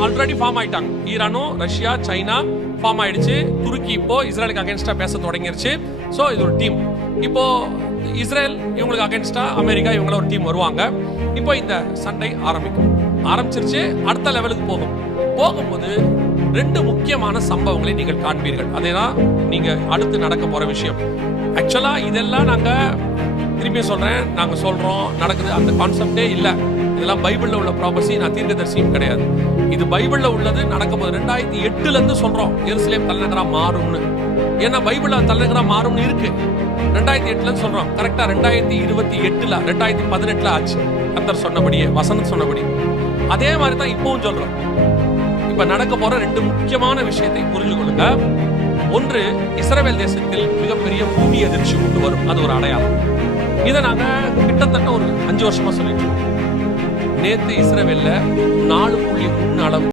Already form ஆயிட்டாங்க. ஈரானும் Russia China form ஆயிடுச்சு. துருக்கி இப்போ இஸ்ரேலுக்கு அகேன்ஸ்டா பேச தொடங்கிருச்சு. ஸோ இது ஒரு டீம். இப்போ இஸ்ரேல் இவங்களுக்கு அகேன்ஸ்டா அமெரிக்கா இவங்கள ஒரு டீம் வருவாங்க. இப்போ இந்த சண்டை ஆரம்பிச்சிருச்சு. அடுத்த லெவலுக்கு போகும்போது ரெண்டு முக்கியமான சம்பவங்களை நீங்கள் காண்பீர்கள். அதேதான் நீங்க அடுத்து நடக்க போற விஷயம். ஆக்சுவலா இதெல்லாம் நாங்க திரும்பி சொல்றேன், நாங்க சொல்றோம் நடக்குது, அந்த கான்செப்டே இல்ல. இதெல்லாம் பைபிள்ல உள்ள ப்ராபசி, நான் தீர்க்கதரிசியும் கிடையாது. இது பைபிள்ல உள்ளது நடக்கும்போது 2008ல இருந்து சொல்றோம் எருசலேம் தலைநகரா மாறும்னு. ஏன்னா பைபிள்ல தலைநகரா மாறும்னு இருக்கு. 2008ல சொல்றோம். கரெக்டா 2028ல 2018ல ஆச்சு. கர்த்தர் சொன்னபடியே, வசனம் சொன்னபடி. அதே மாதிரி தான் இப்பவும் சொல்றோம். இப்ப நடக்க போற ரெண்டு முக்கியமான விஷயத்தை புரிஞ்சு கொள்ளுங்க. ஒன்று, இஸ்ரவேல் தேசத்தில் மிகப்பெரிய பூமி அதிர்ச்சி கொண்டு வரும். அது ஒரு அடையாளம். இதை நாங்க கிட்டத்தட்ட ஒரு 5 வருஷமா சொல்லிட்டு இருக்கோம். நேத்து இஸ்ரவேல்ல 4.3 அளவு